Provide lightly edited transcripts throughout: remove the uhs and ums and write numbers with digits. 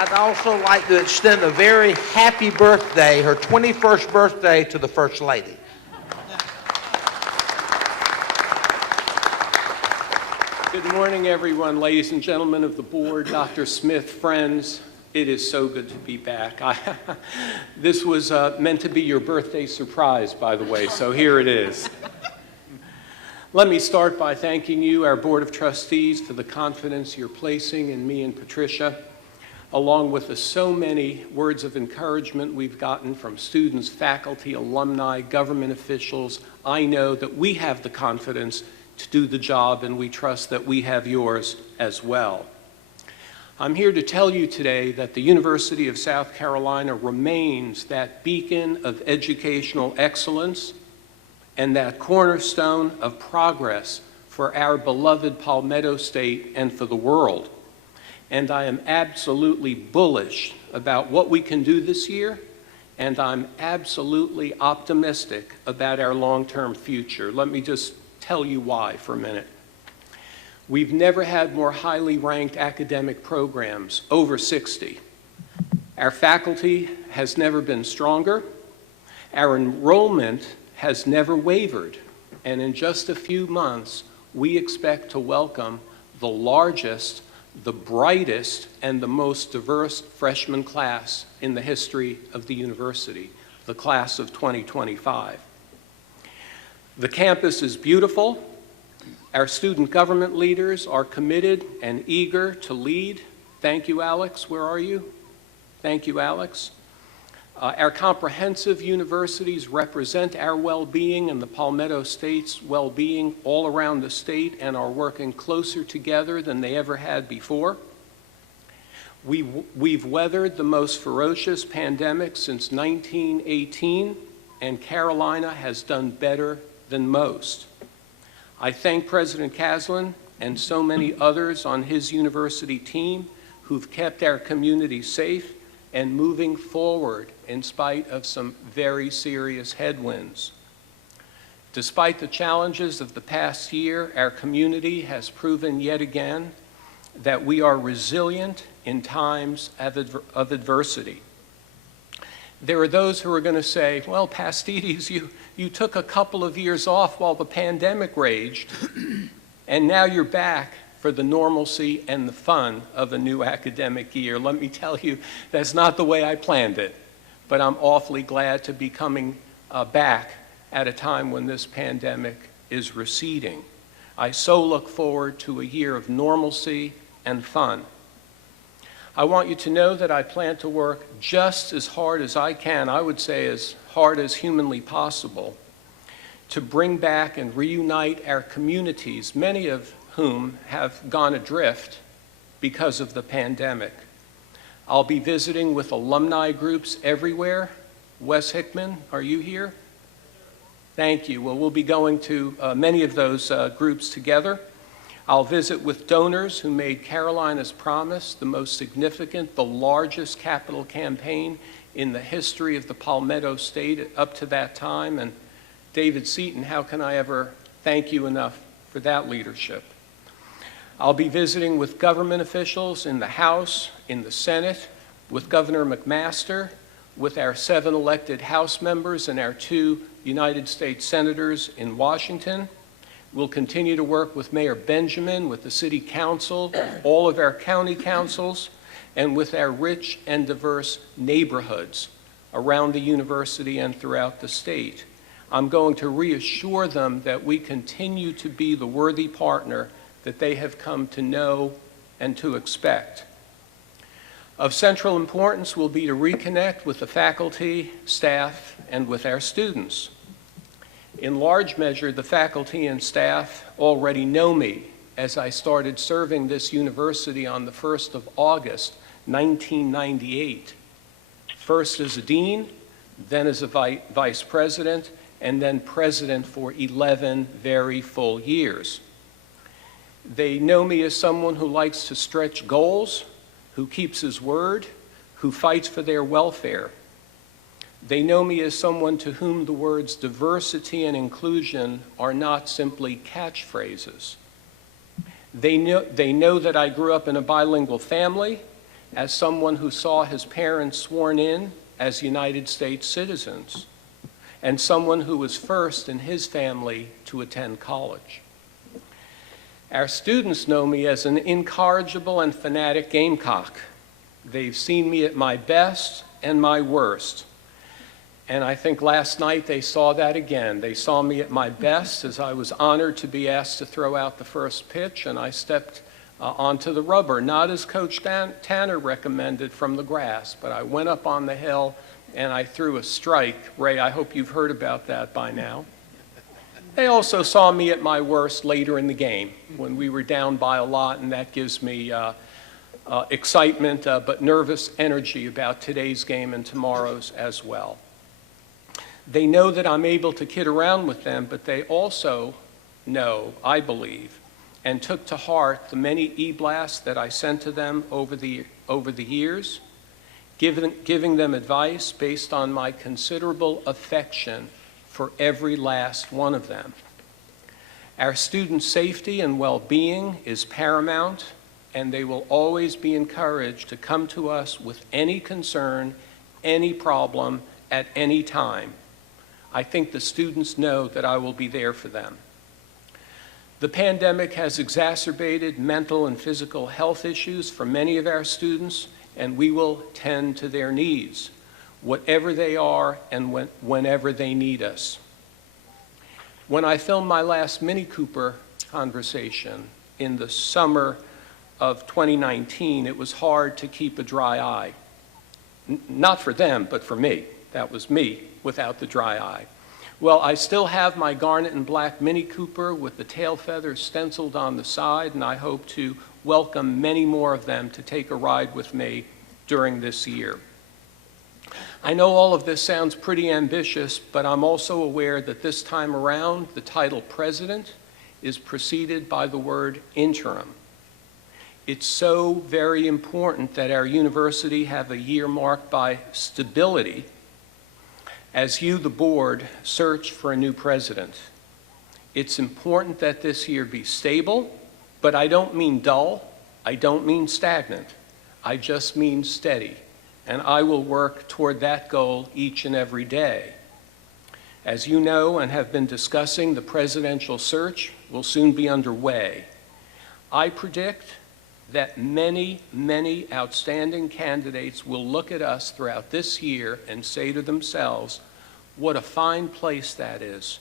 I'd also like to extend a very happy birthday, her 21st birthday, to the First Lady. Good morning, everyone, ladies and gentlemen of the board, Dr. Smith, friends. It is so good to be back. This was meant to be your birthday surprise, by the way, so here it is. Let me start by thanking you, our Board of Trustees, for the confidence you're placing in me and Patricia, along with the so many words of encouragement we've gotten from students, faculty, alumni, government officials. I know that we have the confidence to do the job, and we trust that we have yours as well. I'm here to tell you today that the University of South Carolina remains that beacon of educational excellence and that cornerstone of progress for our beloved Palmetto State and for the world. And I am absolutely bullish about what we can do this year, and I'm absolutely optimistic about our long-term future. Let me just tell you why for a minute. We've never had more highly ranked academic programs, over 60. Our faculty has never been stronger. Our enrollment has never wavered. And in just a few months, we expect to welcome the largest, the brightest, and the most diverse freshman class in the history of the university, the class of 2025. The campus is beautiful. Our student government leaders are committed and eager to lead. Thank you, Alex. Where are you? Thank you, Alex. Our comprehensive universities represent our well-being and the Palmetto State's well-being all around the state and are working closer together than they ever had before. We've weathered the most ferocious pandemic since 1918, and Carolina has done better than most. I thank President Caslen and so many others on his university team who've kept our community safe and moving forward in spite of some very serious headwinds. Despite the challenges of the past year, our community has proven yet again that we are resilient in times of adversity. There are those who are going to say, well, Pastides, you took a couple of years off while the pandemic raged, and now you're back for the normalcy and the fun of a new academic year. Let me tell you, that's not the way I planned it, but I'm awfully glad to be coming back at a time when this pandemic is receding. I so look forward to a year of normalcy and fun. I want you to know that I plan to work just as hard as I can, I would say as hard as humanly possible, to bring back and reunite our communities, many of whom have gone adrift because of the pandemic. I'll be visiting with alumni groups everywhere. Wes Hickman, are you here? Thank you. Well, we'll be going to many of those groups together. I'll visit with donors who made Carolina's Promise the most significant, the largest capital campaign in the history of the Palmetto State up to that time. And David Seaton, how can I ever thank you enough for that leadership? I'll be visiting with government officials in the House, in the Senate, with Governor McMaster, with our 7 elected House members and our 2 United States Senators in Washington. We'll continue to work with Mayor Benjamin, with the City Council, all of our county councils, and with our rich and diverse neighborhoods around the university and throughout the state. I'm going to reassure them that we continue to be the worthy partner that they have come to know and to expect. Of central importance will be to reconnect with the faculty, staff, and with our students. In large measure, the faculty and staff already know me as I started serving this university on the 1st of August, 1998. First as a dean, then as a vice president, and then president for 11 very full years. They know me as someone who likes to stretch goals, who keeps his word, who fights for their welfare. They know me as someone to whom the words diversity and inclusion are not simply catchphrases. They know that I grew up in a bilingual family as someone who saw his parents sworn in as United States citizens, and someone who was first in his family to attend college. Our students know me as an incorrigible and fanatic Gamecock. They've seen me at my best and my worst. And I think last night they saw that again. They saw me at my best as I was honored to be asked to throw out the first pitch, and I stepped onto the rubber, not as Coach Tanner recommended from the grass, but I went up on the hill and I threw a strike. Ray, I hope you've heard about that by now. They also saw me at my worst later in the game when we were down by a lot, and that gives me excitement but nervous energy about today's game and tomorrow's as well. They know that I'm able to kid around with them, but they also know, I believe, and took to heart the many e-blasts that I sent to them over the years, giving them advice based on my considerable affection for every last one of them. Our students' safety and well-being is paramount, and they will always be encouraged to come to us with any concern, any problem, at any time. I think the students know that I will be there for them. The pandemic has exacerbated mental and physical health issues for many of our students, and we will tend to their needs, whatever they are and whenever they need us. When I filmed my last Mini Cooper conversation in the summer of 2019, it was hard to keep a dry eye. Not for them, but for me. That was me without the dry eye. Well, I still have my garnet and black Mini Cooper with the tail feathers stenciled on the side, and I hope to welcome many more of them to take a ride with me during this year. I know all of this sounds pretty ambitious, but I'm also aware that this time around, the title president is preceded by the word interim. It's so very important that our university have a year marked by stability as you, the board, search for a new president. It's important that this year be stable, but I don't mean dull, I don't mean stagnant, I just mean steady, and I will work toward that goal each and every day. As you know and have been discussing, the presidential search will soon be underway. I predict that many, many outstanding candidates will look at us throughout this year and say to themselves, what a fine place that is,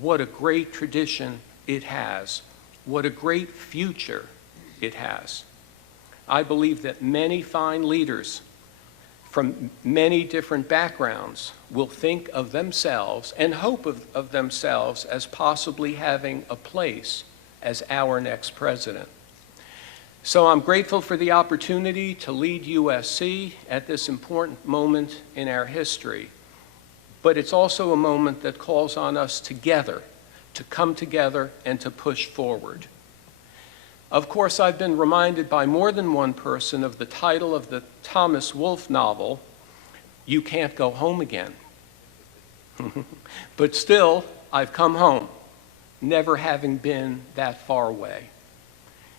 what a great tradition it has, what a great future it has. I believe that many fine leaders from many different backgrounds will think of themselves and hope of themselves as possibly having a place as our next president. So I'm grateful for the opportunity to lead USC at this important moment in our history. But it's also a moment that calls on us together, to come together and to push forward. Of course, I've been reminded by more than one person of the title of the Thomas Wolfe novel, You Can't Go Home Again. But still, I've come home, never having been that far away.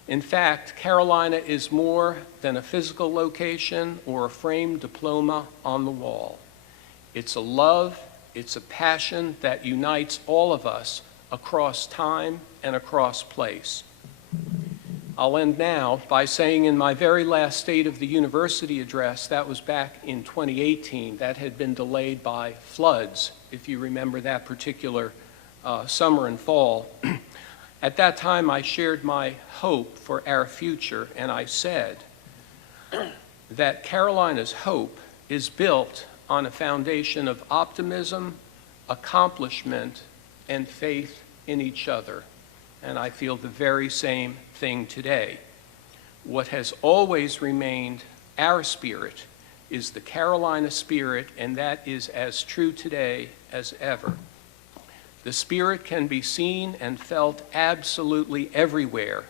In fact, Carolina is more than a physical location or a framed diploma on the wall. It's a love, it's a passion that unites all of us across time and across place. I'll end now by saying in my very last State of the University address, that was back in 2018, that had been delayed by floods, if you remember that particular summer and fall. At that time, I shared my hope for our future, and I said that Carolina's hope is built on a foundation of optimism, accomplishment, and faith in each other. And I feel the very same thing today. What has always remained our spirit is the Carolina spirit, and that is as true today as ever. The spirit can be seen and felt absolutely everywhere,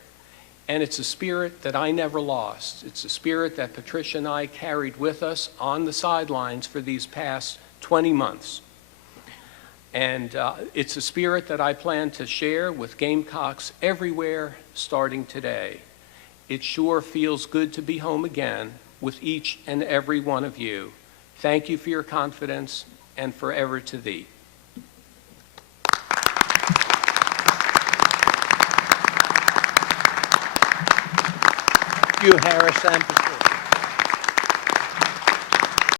and it's a spirit that I never lost. It's a spirit that Patricia and I carried with us on the sidelines for these past 20 months. And it's a spirit that I plan to share with Gamecocks everywhere starting today. It sure feels good to be home again, with each and every one of you. Thank you for your confidence, and forever to thee. Thank you, Harrison.